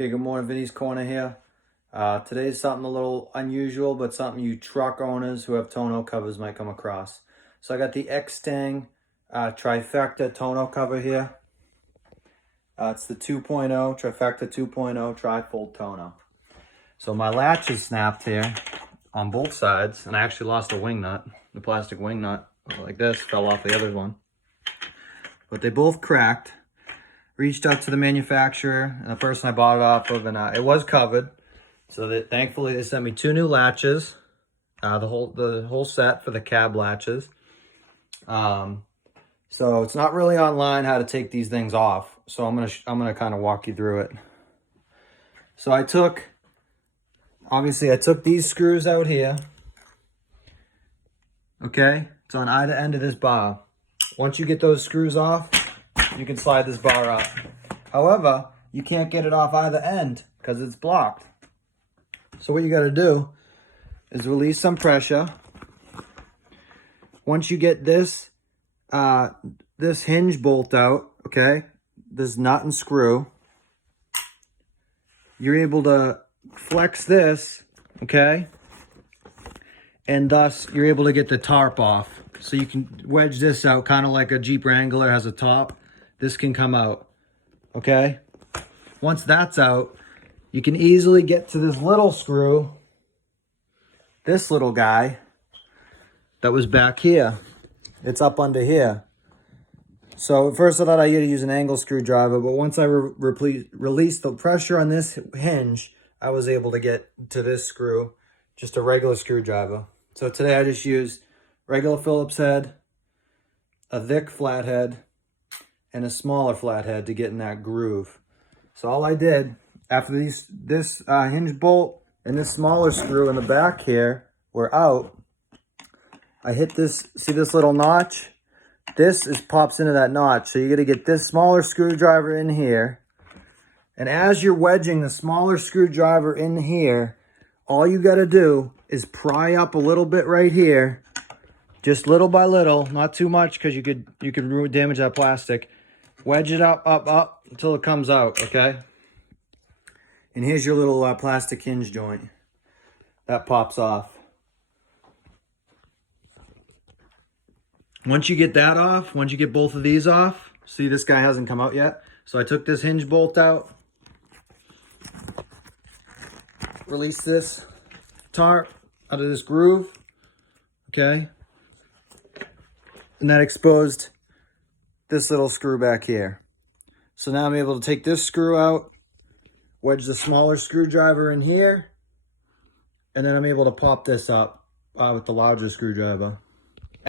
Okay, good morning, Vinny's Corner here. Today's something a little unusual, but something you truck owners who have tonneau covers might come across. So I got the Extang Trifecta tonneau cover here. It's the 2.0, Trifecta 2.0 tri-fold tonneau. So my latch is snapped here on both sides, and I actually lost a wing nut. The plastic wing nut, like this, fell off the other one. But they both cracked. Reached out to the manufacturer and the person I bought it off of, and it was covered. So that thankfully they sent me 2 new latches, the whole set for the cab latches. So it's not really online how to take these things off. So I'm gonna kind of walk you through it. So I took these screws out here. Okay, it's on either end of this bar. Once you get those screws off, you can slide this bar up. However, you can't get it off either end because it's blocked. So what you got to do is release some pressure. Once you get this this hinge bolt out, okay, this nut and screw, you're able to flex this, okay, and thus you're able to get the tarp off. So you can wedge this out, kind of like a Jeep Wrangler has a top. This can come out, okay? Once that's out, you can easily get to this little screw, this little guy that was back here. It's up under here. So at first I thought I had to use an angle screwdriver, but once I released the pressure on this hinge, I was able to get to this screw, just a regular screwdriver. So today I just used regular Phillips head, a thick flathead, and a smaller flathead to get in that groove. So all I did, after this hinge bolt and this smaller screw in the back here were out, I hit this, see this little notch? This pops into that notch. So you gotta get this smaller screwdriver in here. And as you're wedging the smaller screwdriver in here, all you gotta do is pry up a little bit right here, just little by little, not too much because you could damage that plastic. Wedge it up until it comes out, okay? And here's your little plastic hinge joint. That pops off. Once you get that off, once you get both of these off, see this guy hasn't come out yet. So I took this hinge bolt out. Release this tarp out of this groove, okay? And that exposed this little screw back here. So now I'm able to take this screw out, wedge the smaller screwdriver in here, and then I'm able to pop this up with the larger screwdriver.